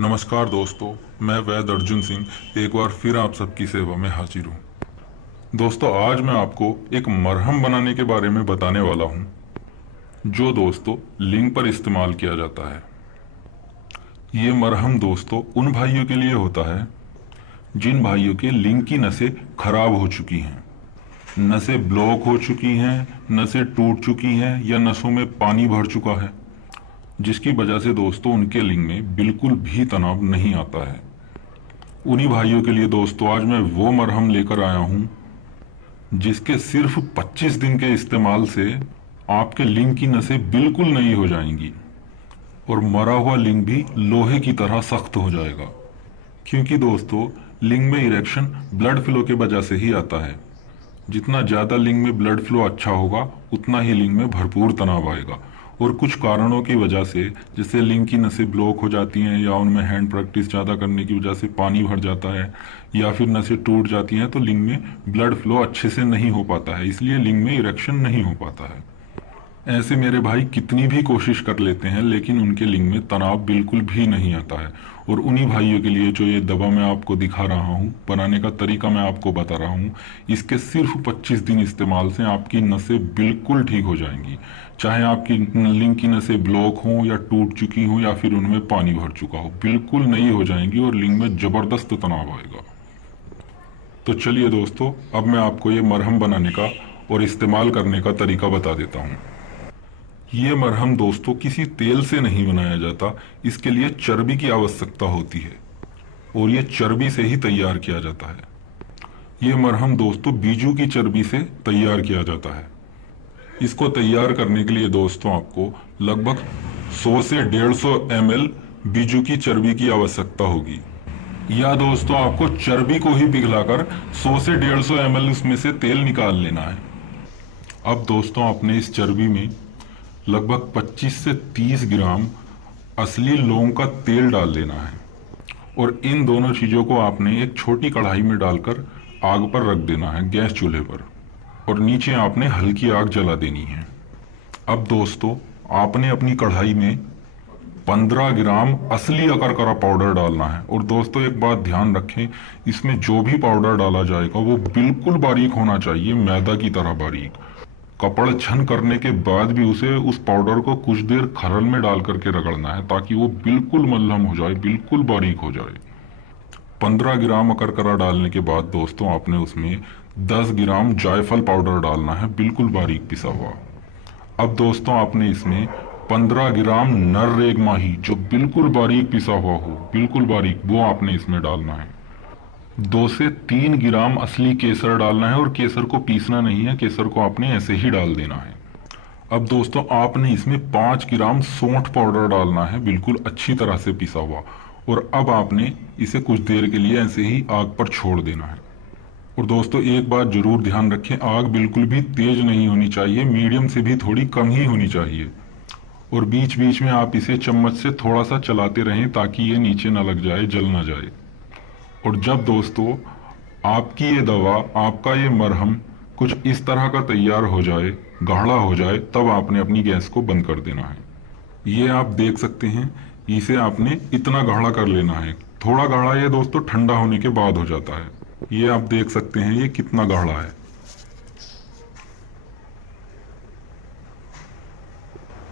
नमस्कार दोस्तों, मैं वैद अर्जुन सिंह एक बार फिर आप सबकी सेवा में हाजिर हूँ। दोस्तों, आज मैं आपको एक मरहम बनाने के बारे में बताने वाला हूँ, जो दोस्तों लिंग पर इस्तेमाल किया जाता है। ये मरहम दोस्तों उन भाइयों के लिए होता है जिन भाइयों के लिंग की नसें खराब हो चुकी हैं, नसें ब्लॉक हो चुकी हैं, नसें टूट चुकी हैं या नसों में पानी भर चुका है, जिसकी वजह से दोस्तों उनके लिंग में बिल्कुल भी तनाव नहीं आता है। उन्हीं भाइयों के लिए दोस्तों आज मैं वो मरहम लेकर आया हूं जिसके सिर्फ 25 दिन के इस्तेमाल से आपके लिंग की नसें बिल्कुल नई हो जाएंगी और मरा हुआ लिंग भी लोहे की तरह सख्त हो जाएगा। क्योंकि दोस्तों लिंग में इरेक्शन ब्लड फ्लो के वजह से ही आता है। जितना ज्यादा लिंग में ब्लड फ्लो अच्छा होगा उतना ही लिंग में भरपूर तनाव आएगा। और कुछ कारणों की वजह से, जैसे लिंग की नसें ब्लॉक हो जाती हैं या उनमें हैंड प्रैक्टिस ज़्यादा करने की वजह से पानी भर जाता है या फिर नसें टूट जाती हैं, तो लिंग में ब्लड फ्लो अच्छे से नहीं हो पाता है, इसलिए लिंग में इरेक्शन नहीं हो पाता है। ऐसे मेरे भाई कितनी भी कोशिश कर लेते हैं लेकिन उनके लिंग में तनाव बिल्कुल भी नहीं आता है। और उन्हीं भाइयों के लिए जो ये दवा मैं आपको दिखा रहा हूँ, बनाने का तरीका मैं आपको बता रहा हूँ, इसके सिर्फ 25 दिन इस्तेमाल से आपकी नसें बिल्कुल ठीक हो जाएंगी। चाहे आपकी लिंग की नसें ब्लॉक हों या टूट चुकी हों या फिर उनमें पानी भर चुका हो, बिल्कुल नई हो जाएंगी और लिंग में जबरदस्त तनाव आएगा। तो चलिए दोस्तों, अब मैं आपको ये मरहम बनाने का और इस्तेमाल करने का तरीका बता देता हूँ। ये मरहम दोस्तों किसी तेल से नहीं बनाया जाता, इसके लिए चर्बी की आवश्यकता होती है और ये चर्बी से ही तैयार किया जाता है। ये मरहम दोस्तों बीजू की चर्बी से तैयार किया जाता है। इसको तैयार करने के लिए दोस्तों आपको लगभग 100 से 150 ml बीजू की चर्बी की आवश्यकता होगी। या दोस्तों आपको चर्बी को ही पिघलाकर 100 से 150 ml उसमें से तेल निकाल लेना है। अब दोस्तों आपने इस चर्बी में लगभग 25 से 30 ग्राम असली लौंग का तेल डाल देना है और इन दोनों चीजों को आपने एक छोटी कढ़ाई में डालकर आग पर रख देना है, गैस चूल्हे पर, और नीचे आपने हल्की आग जला देनी है। अब दोस्तों आपने अपनी कढ़ाई में 15 ग्राम असली अकरकरा पाउडर डालना है। और दोस्तों एक बात ध्यान रखें, इसमें जो भी पाउडर डाला जाएगा वो बिल्कुल बारीक होना चाहिए, मैदा की तरह बारीक। कपड़ छन करने के बाद भी उस पाउडर को कुछ देर खरल में डाल करके रगड़ना है ताकि वो बिल्कुल मल्लम हो जाए, बिल्कुल बारीक हो जाए। 15 ग्राम अकरकरा डालने के बाद दोस्तों आपने उसमें 10 ग्राम जायफल पाउडर डालना है, बिल्कुल बारीक पिसा हुआ। अब दोस्तों आपने इसमें 15 ग्राम नर रेग माही, जो बिल्कुल बारीक पिसा हुआ हो, बिल्कुल बारीक, वो आपने इसमें डालना है। 2 से 3 ग्राम असली केसर डालना है और केसर को पीसना नहीं है, केसर को आपने ऐसे ही डाल देना है। अब दोस्तों आपने इसमें 5 ग्राम सौंठ पाउडर डालना है, बिल्कुल अच्छी तरह से पिसा हुआ। और अब आपने इसे कुछ देर के लिए ऐसे ही आग पर छोड़ देना है। और दोस्तों एक बात जरूर ध्यान रखें, आग बिल्कुल भी तेज नहीं होनी चाहिए, मीडियम से भी थोड़ी कम ही होनी चाहिए। और बीच बीच में आप इसे चम्मच से थोड़ा सा चलाते रहें ताकि ये नीचे ना लग जाए, जल ना जाए। और जब दोस्तों आपकी ये दवा, आपका ये मरहम कुछ इस तरह का तैयार हो जाए, गाढ़ा हो जाए, तब आपने अपनी गैस को बंद कर देना है। ये आप देख सकते हैं, इसे आपने इतना गाढ़ा कर लेना है। थोड़ा गाढ़ा ये दोस्तों ठंडा होने के बाद हो जाता है। ये आप देख सकते हैं ये कितना गाढ़ा है।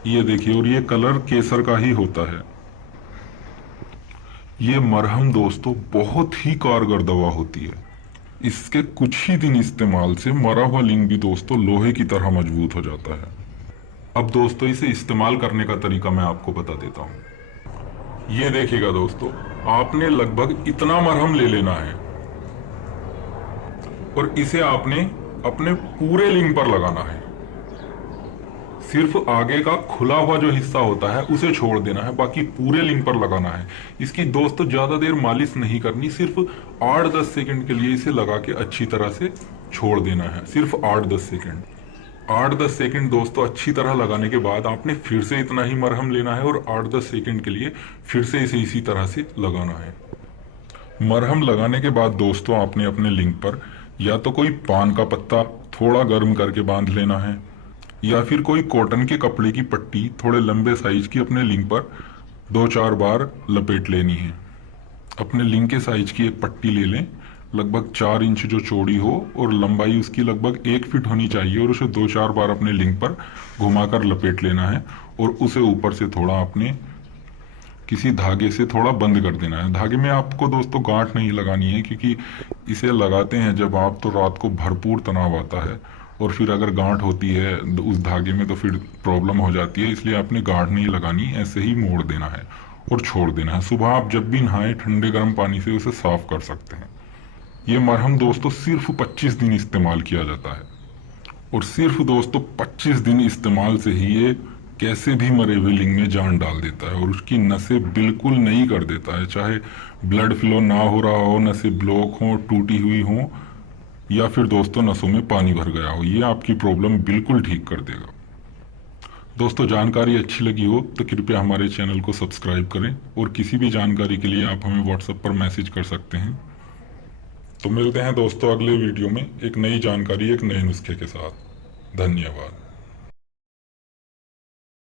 ये देखिए, और ये कलर केसर का ही होता है। ये मरहम दोस्तों बहुत ही कारगर दवा होती है। इसके कुछ ही दिन इस्तेमाल से मरा हुआ लिंग भी दोस्तों लोहे की तरह मजबूत हो जाता है। अब दोस्तों इसे इस्तेमाल करने का तरीका मैं आपको बता देता हूँ। ये देखिएगा दोस्तों, आपने लगभग इतना मरहम ले लेना है और इसे आपने अपने पूरे लिंग पर लगाना है। सिर्फ आगे का खुला हुआ जो हिस्सा होता है उसे छोड़ देना है, बाकी पूरे लिंग पर लगाना है। इसकी दोस्तों ज्यादा देर मालिश नहीं करनी, सिर्फ 8-10 सेकंड के लिए इसे लगा के अच्छी तरह से छोड़ देना है, सिर्फ 8-10 सेकंड। 8-10 सेकंड दोस्तों अच्छी तरह लगाने के बाद आपने फिर से इतना ही मरहम लेना है और 8-10 सेकंड के लिए फिर से इसे इसी तरह से लगाना है। मरहम लगाने के बाद दोस्तों आपने अपने लिंग पर या तो कोई पान का पत्ता थोड़ा गर्म करके बांध लेना है या फिर कोई कॉटन के कपड़े की पट्टी थोड़े लंबे साइज की अपने लिंग पर 2-4 बार लपेट लेनी है। अपने लिंग के साइज की एक पट्टी ले लें, लगभग 4 इंच जो चौड़ी हो और लंबाई उसकी लगभग 1 फीट होनी चाहिए, और उसे 2-4 बार अपने लिंग पर घुमाकर लपेट लेना है और उसे ऊपर से थोड़ा अपने किसी धागे से थोड़ा बंद कर देना है। धागे में आपको दोस्तों गांठ नहीं लगानी है, क्योंकि इसे लगाते हैं जब आप तो रात को भरपूर तनाव आता है, और फिर अगर गांठ होती है उस धागे में तो फिर प्रॉब्लम हो जाती है। इसलिए आपने गांठ नहीं लगानी, ऐसे ही मोड़ देना है और छोड़ देना है। सुबह आप जब भी नहाएं ठंडे गर्म पानी से उसे साफ कर सकते हैं। ये मरहम दोस्तों सिर्फ 25 दिन इस्तेमाल किया जाता है, और सिर्फ दोस्तों 25 दिन इस्तेमाल से ही ये कैसे भी मरे हुए लिंग में जान डाल देता है और उसकी नसें बिल्कुल नई कर देता है। चाहे ब्लड फ्लो ना हो रहा हो, नसें ब्लॉक हो, टूटी हुई हो, या फिर दोस्तों नसों में पानी भर गया हो, ये आपकी प्रॉब्लम बिल्कुल ठीक कर देगा। दोस्तों जानकारी अच्छी लगी हो तो कृपया हमारे चैनल को सब्सक्राइब करें, और किसी भी जानकारी के लिए आप हमें व्हाट्सएप पर मैसेज कर सकते हैं। तो मिलते हैं दोस्तों अगले वीडियो में एक नई जानकारी, एक नए नुस्खे के साथ। धन्यवाद।